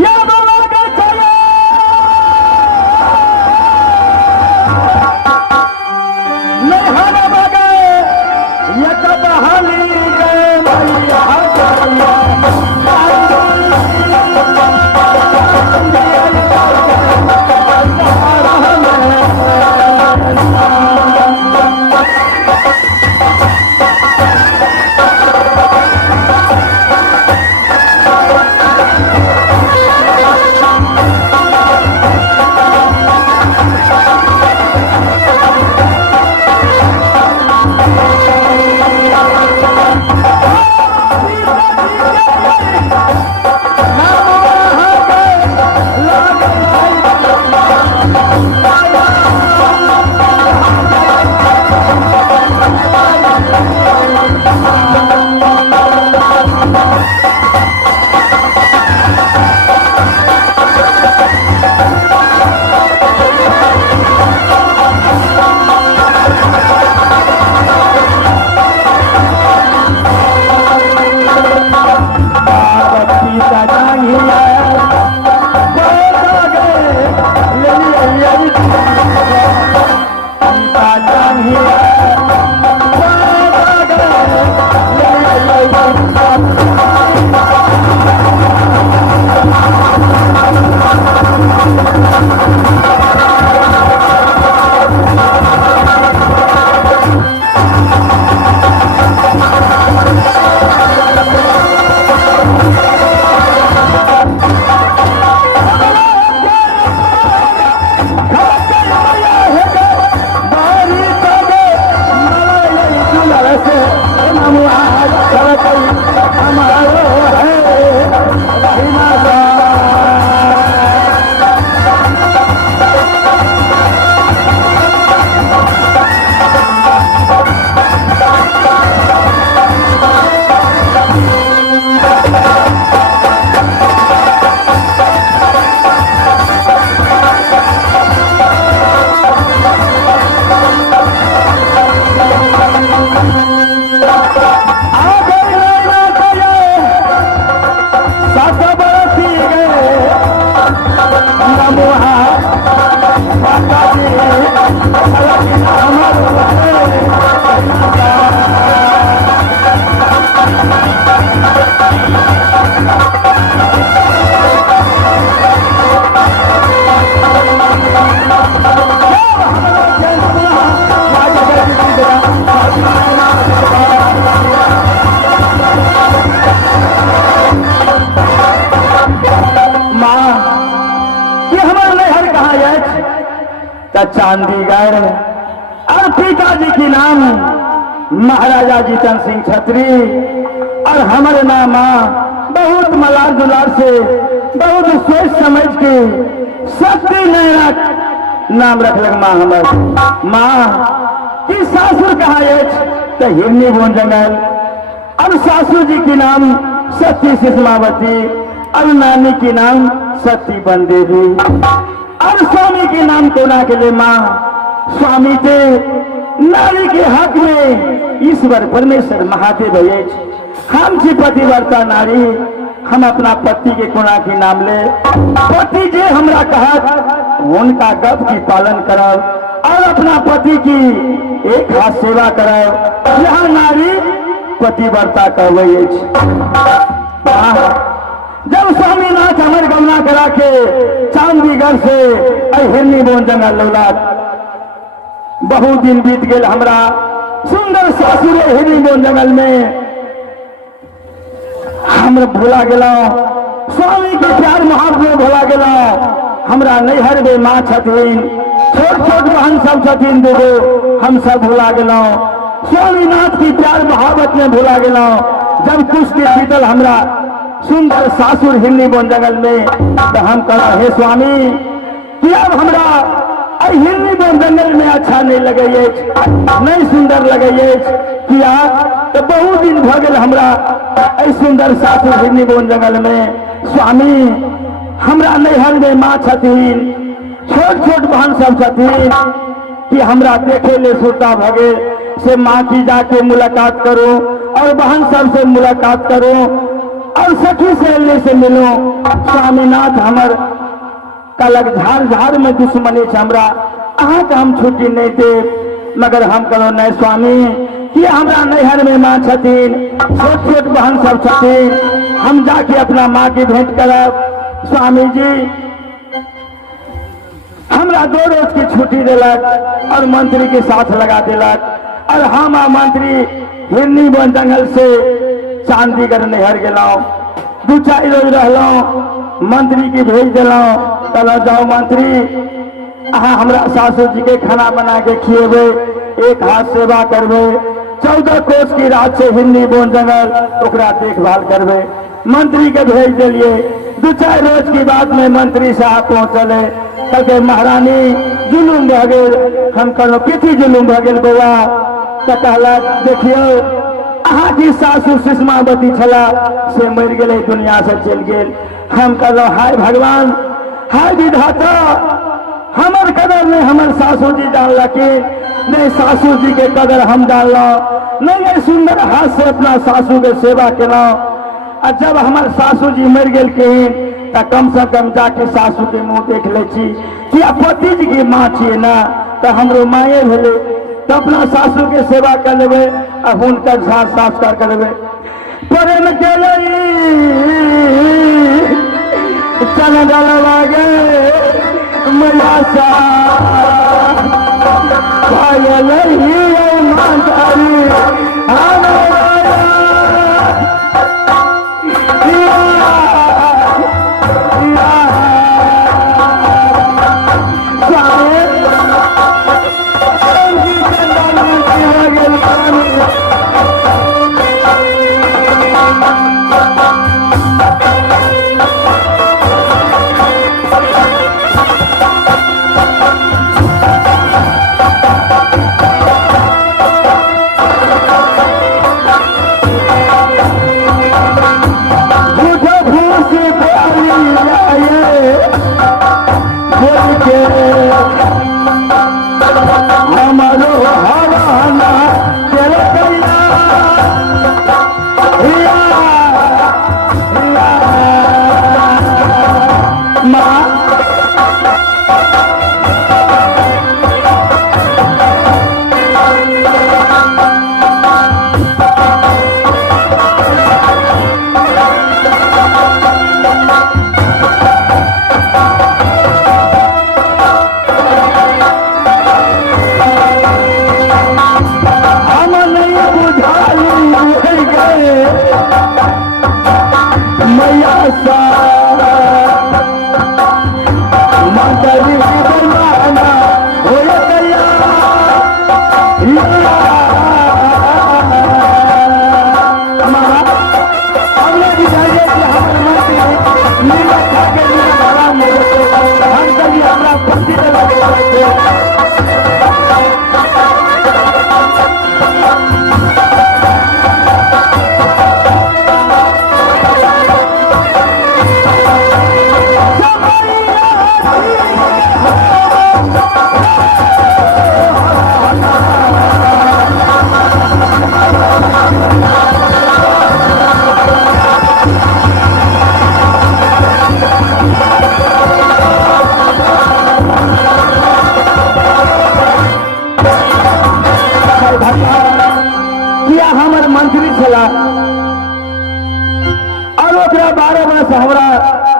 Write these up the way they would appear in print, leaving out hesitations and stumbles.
या बोला के चले नहर बगे ये कब हाली गए मैया चांदीगढ़ और पिताजी की नाम महाराजा जीतन सिंह छत्री और हमारे नाम बहुत मलार दुलार से बहुत सोच समझ के शक्ति नैनक नाम रख लग माँ हमर माँ की सासुर कहा तो हिरनी बोन जंगल और सासुर जी की नाम सती सिस्मावती और नानी की नाम सती बन देवी और स्वामी के नाम तो ना के लिए माँ स्वामी थे नारी के हक में ईश्वर परमेश्वर महादेव है। हम छी पतिव्रता नारी हम अपना पति के कोना की नाम ले पति जे हमरा कहत उनका गप की पालन करब और अपना पति की एक हाथ सेवा करब यह नारी पतिव्रता कहवे। जब स्वामीनाथ हमर गमना करा के चांदीगढ़ से हिरनी बोन जंगल लौलात बहुत दिन बीत गए हमरा सुंदर सासुर हिरनी बोन जंगल में हम भूला गेला स्वामी के प्यार मोहब्बत में भूला गेला हमरा नैहर में माँ छथिन छोट छोट बहन सब छथिन देखो हम सब भूला गेला स्वामीनाथ की प्यार मोहब्बत में भूला गेला जब कुछ के बीतल हमरा सुंदर सासुर हिरनी बोन जंगल में तो हम कहा हे स्वामी कि अब हमरा हिरनी बोन जंगल में अच्छा नहीं लगे नहीं सुंदर लगे किया तो बहुत दिन भ गए हमरा सुंदर सासुर हिरनी बोन जंगल में स्वामी हमरा नैहर में माँ छथिन छोट छोट बहन सब छथिन कि हमरा देखे ले सुरता भगे से माँ की जाके मुलाकात करो और बहन सब से मुलाकात करो और सखी सहेली से मिलो। स्वामीनाथ हमर कलक झाड़ झाड़ में दुश्मनी छ हमरा, अहाँ के हम छुट्टी नहीं दे। मगर हम कहो नहीं स्वामी कि हमरा नैहर में माँ छथिन, छोट छोट बहन सब छथिन, हम जाके अपना माँ की भेंट करब। स्वामी जी हमरा 2 रोज की छुट्टी दिलक और मंत्री के साथ लगा दिलक और हम मंत्री हिरनी बन जंगल से चांदीगढ़ नहर गेलौं। 2-4 रोज रहलौं, मंत्री के भेज दिलौं, कहलौं जाओ मंत्री अहाँ हमरा सासू जी के खाना बना के खिएबे, एक हाथ सेवा करबे, 14 कोस की रात से हिरनी बन जंगल ओकरा देखभाल करबे। मंत्री के भेज दिलिए। 2-4 रोज की बात में मंत्री साहब पहुंचले, कहते महारानी जुलूम भ गेल। हम कहलो किथी जुलूम भ गेल बौआ? तो कहलक देखियो अहाँ की सासू सुषमावती छला से मर गेले, दुनिया से चल गेल। हम कहलो हाय भगवान, हाय विधाता, हमर कदर नहीं हमर सासू जी जानलखिन, नहीं सासू जी के कदर हम जानलौं, नहीं सुंदर हाथ से अपना सासू के सेवा केलौं। और जब हमार सासू जी मर गेल तो कम से कम जाके सासू के मुंह देख ले छी कि पति जी की माँ छिए ना, तो हमरो माये भेले, तो अपना सासू के सेवा कर लेबे और हुनकर झाड़ संस्कार कर लेबे। प्रेम के चल डलवा गे मैया सा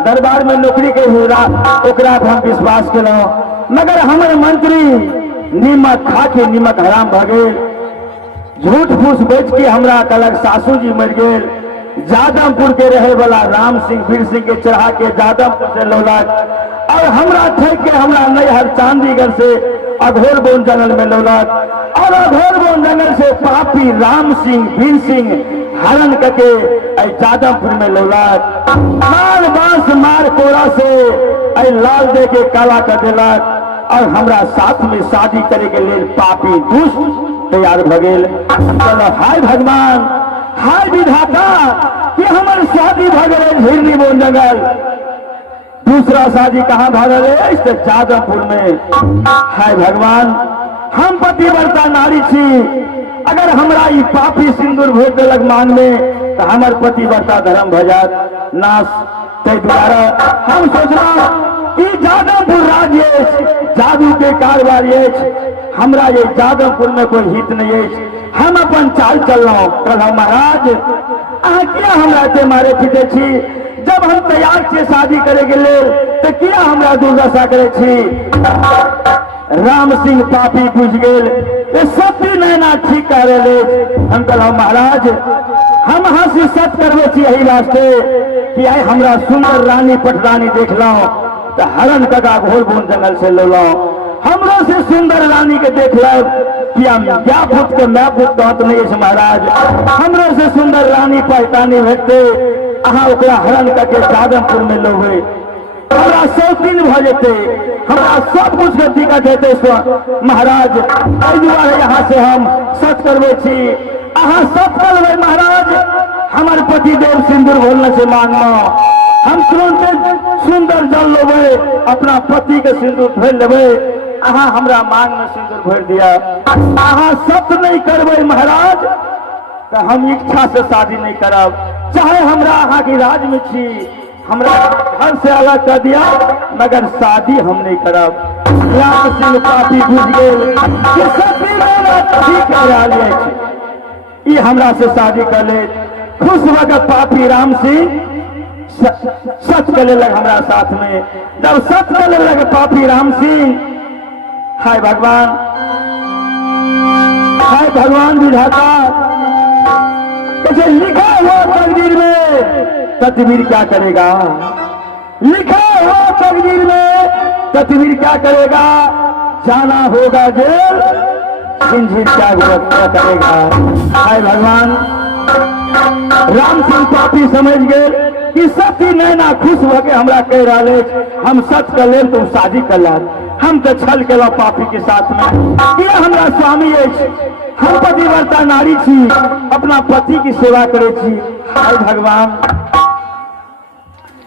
दरबार में नौकरी के हुआ ओकरा हम विश्वास केलौं, मगर हमारे मंत्री नीमक खा के नीमक हराम भ गेल। झूठ फूस बेच के हमरा कहलक सासू जी मर गेल। जादमपुर के रहे वाला राम सिंह वीर सिंह के चढ़ा के जादमपुर से लौलक और हमरा ठेक के हमरा नैहर चांदीगढ़ से अघोर बोन जंगल में लौलक और अघोर बोन जंगल से पापी राम सिंह वीर सिंह हरण करके जादमपुर में लौलक। मार बांस मार कोड़ा से लाल दे के काला कर दिलक और हमरा साथ में शादी करे के लिए पापी दुष्ट तैयार भ गेल। चलो हाय भगवान, हाय विधाता कि हमारे शादी भ गए हिरनी बोन जंगल। दूसरा शादी कहाँ भ गए? जादवपुर में। हाय भगवान, हम पतिव्रता नारी छी, अगर हमरा ई पापी सिंदूर भोग देलक मान में तो हमार पतिव्रता धर्म भजत नाश। ते द्वारा हम सोचना कि जादवपुर राज्य जादू के कारबार हमरा ये जादवपुर में कोई हित नहीं है। हम अपन चाल चलना कल महाराज अहाँ क्या हमरा से मारे पीटे छी। जब हम तैयार छे शादी करे के लिए तो क्या हमरा दुर्दशा करे छी। राम सिंह पापी पूछ गेल ये सब भी नैना ठीक कह रहे। हम कल महाराज हम हाँ से सत करवे छी यही वास्ते कि आई हमरा सुंदर रानी पटरानी देख लो तो हरण कगा घोर बोन जंगल से लो हमरो से सुंदर रानी के देख लब कि हम क्या भूत के मैं भूत कहत नहीं है महाराज। हमरो से सुंदर रानी पहचानी भेटते अहाँ ओकरा हरण करके जादवपुर में लोगे हमरा 100 दिन भ जेते हमरा सब कुछ के दिक्कत हेते महाराज। एहि दुआरे यहाँ से हम सच करवे छी अहाँ सच करवे महाराज। हमार पति देव सिंदूर घोलने से मांगना हम तुरंत सुंदर जल लेवे अपना पति के सिंदूर भर लेवे। अहाँ हमरा मांग में सिंदूर भर दिया अहाँ सत्य नहीं करवे महाराज तो हम इच्छा से शादी नहीं करब। चाहे हमरा अहाँ की राज में छी हमरा घर से अलग कर दिया मगर शादी हम नहीं करब। राम सिंह पापी बुझ गेल कि सब ठीक कह रहा है हमरा से शादी कर ले। खुश वक्त पापी राम सिंह सच कर लग हमरा साथ में। जब सच कर लगे पापी राम सिंह हाय भगवान विधाता लिखा हुआ तकदीर में तकदीर क्या करेगा। लिखा हुआ तकदीर में तकदीर क्या करेगा। जाना होगा जेल झिझिर क्या करेगा। हाय भगवान राम सिंह पापी समझ गए कि सती नैना खुश होके हमरा कह रहा है हम सच कर ले तुम शादी कर ला। हम तो छल के पापी के साथ में क्या हमरा स्वामी है हम पतिव्रता नारी छी अपना पति की सेवा करे छी। हाय भगवान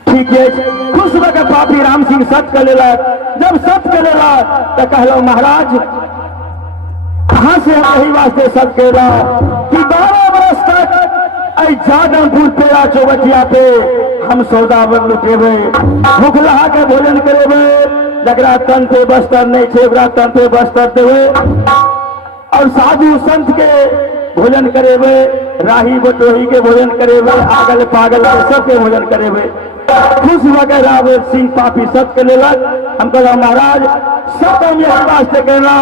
ठीक है खुश होकर पापी राम सिंह सच कर लेला। जब सच कर लेला तो कहलो महाराज कहां से हम यही वास्ते सच कहला कि 12 वर्ष तक जादवपुर पेड़ा चौबटिया पे हम सौदावन लुटेबे भूखलहा के भोजन करेबे जरा तन पे बस्तर नहीं थे तन पे बस्तर देवे और साधु संत के भोजन करेबे राही बटोही के भोजन करेबे आगल पागल के सबके भोजन करेबे। खुश वगैरह सिंह पापी सब के लेलक। हम कहा महाराज सब हम यही वास्ते कहना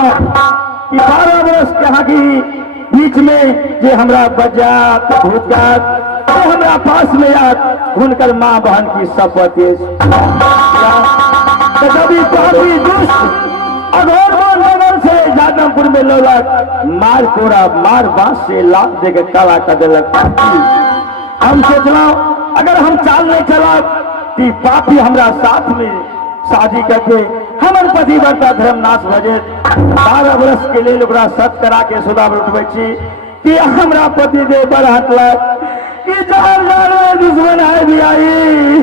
कि 12 वर्ष के यहाँ की बीच में जे हमरा बजात भूजात हमरा पास में आत हुनकर माँ बहन की शपथ कभी पापी दुष्ट अघोर नगर से जादवपुर में लोलक मार कोड़ा मार बांस से लाख देकर काला कर दिलक। हम सोचना अगर हम चाल नहीं चला कि पापी हमरा साथ में शादी करके हमर पतिव्रता धर्म नाश भजे 12 वर्ष के लिए सत करा के सुधा उठबे कि हमरा पति देव पर हटलक कि दुश्मन है भी आई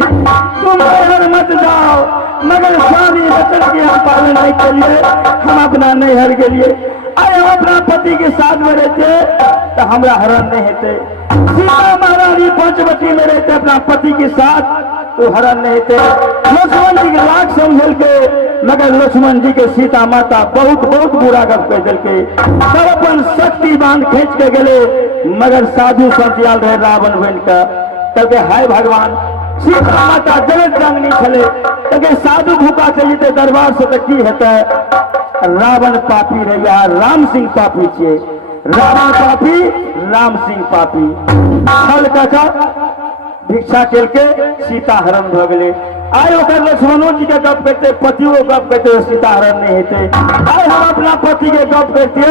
तुम मत जाओ मगर स्वामी वचन के हम पालन नहीं करिए हम अपना नैहर के लिए आए अपना पति के साथ में रहते तो हमरा हरण नहीं होते। सीता महारानी पंचवटी में रहते अपना पति के साथ तो हरण नहीं थे। लक्ष्मण जी के लाख समझल के मगर लक्ष्मण जी के सीता माता बहुत बहुत बुरा गप कर दिल के सब अपन शक्ति बांध खींच के गले मगर साधु संत आल रहे रावण बन का कल के हाय भगवान सीता माता जगत रंगनी छले तो साधु भूखा चलिए दरबार से तो की होता है। रावण पापी रहिया राम सिंह पापी छे रावण पापी राम सिंह पापी फल कचा भिक्षा केल के सीता हरण भ गए। आय ओकर लक्ष्मणों जी के गप करते पतियों गप करते सीता हरण नहीं होते। आय हम अपना पति के गप करते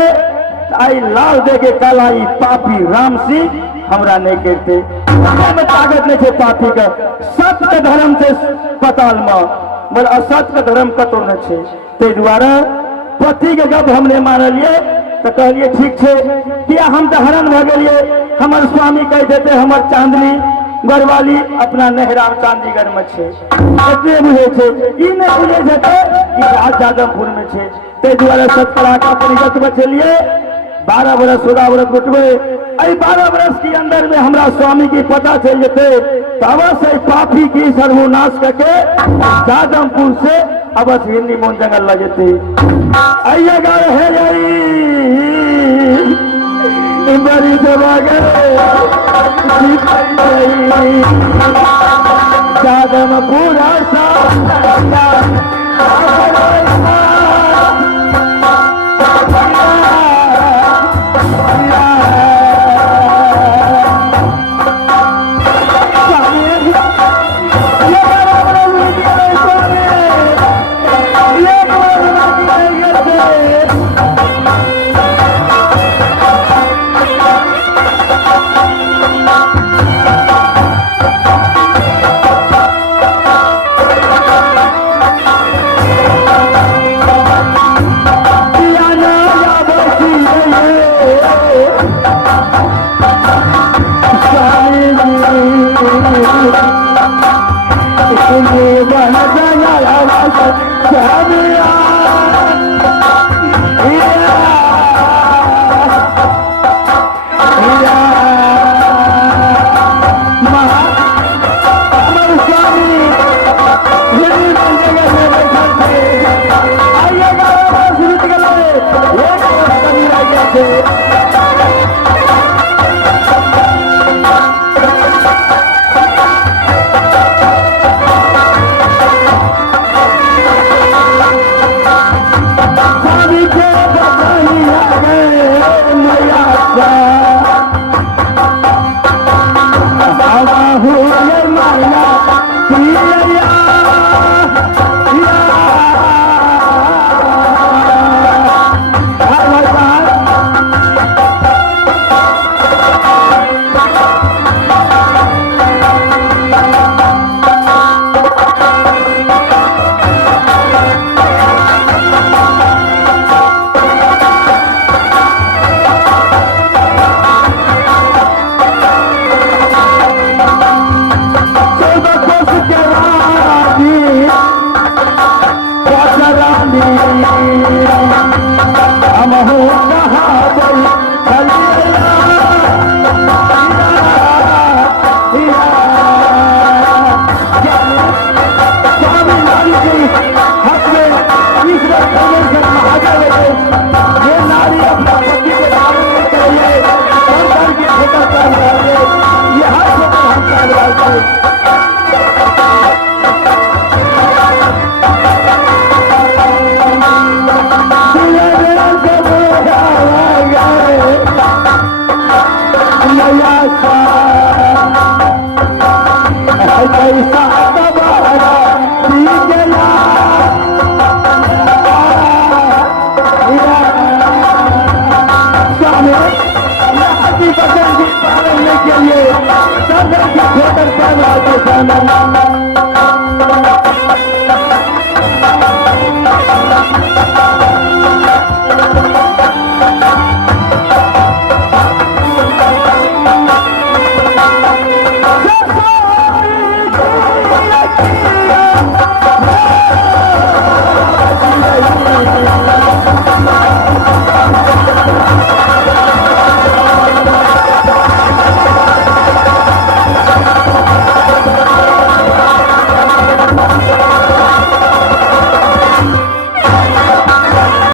आई लाल दे के काला पापी राम सिंह हमरा नहीं करते में ताकत नहीं थे पापी के सत्य धर्म से पताल में बोल असत्य धर्म कतो न छे। ते द्वारा पति के गप हमने मानलिए तो कहलिए ठीक है किया हम तो हरण भ गए हमर स्वामी कह देते हमर चांदनी गढ़वाली अपना नहराम चांदीगढ़ में छे एते बुझे छे ई ने बुझे छे कि आज जादवपुर में छे। ते द्वारा सतकला का परिगत बचलिए 12 बरस 16 बरस रुकबे 12 बरस के अंदर में हमरा स्वामी की पता चल जेते तब से पापी की सर्वनाश करके जादमपुर से अब हिंदी मोन जंगल लगते आइएगा है बड़ी सभा जादमपुर के लिए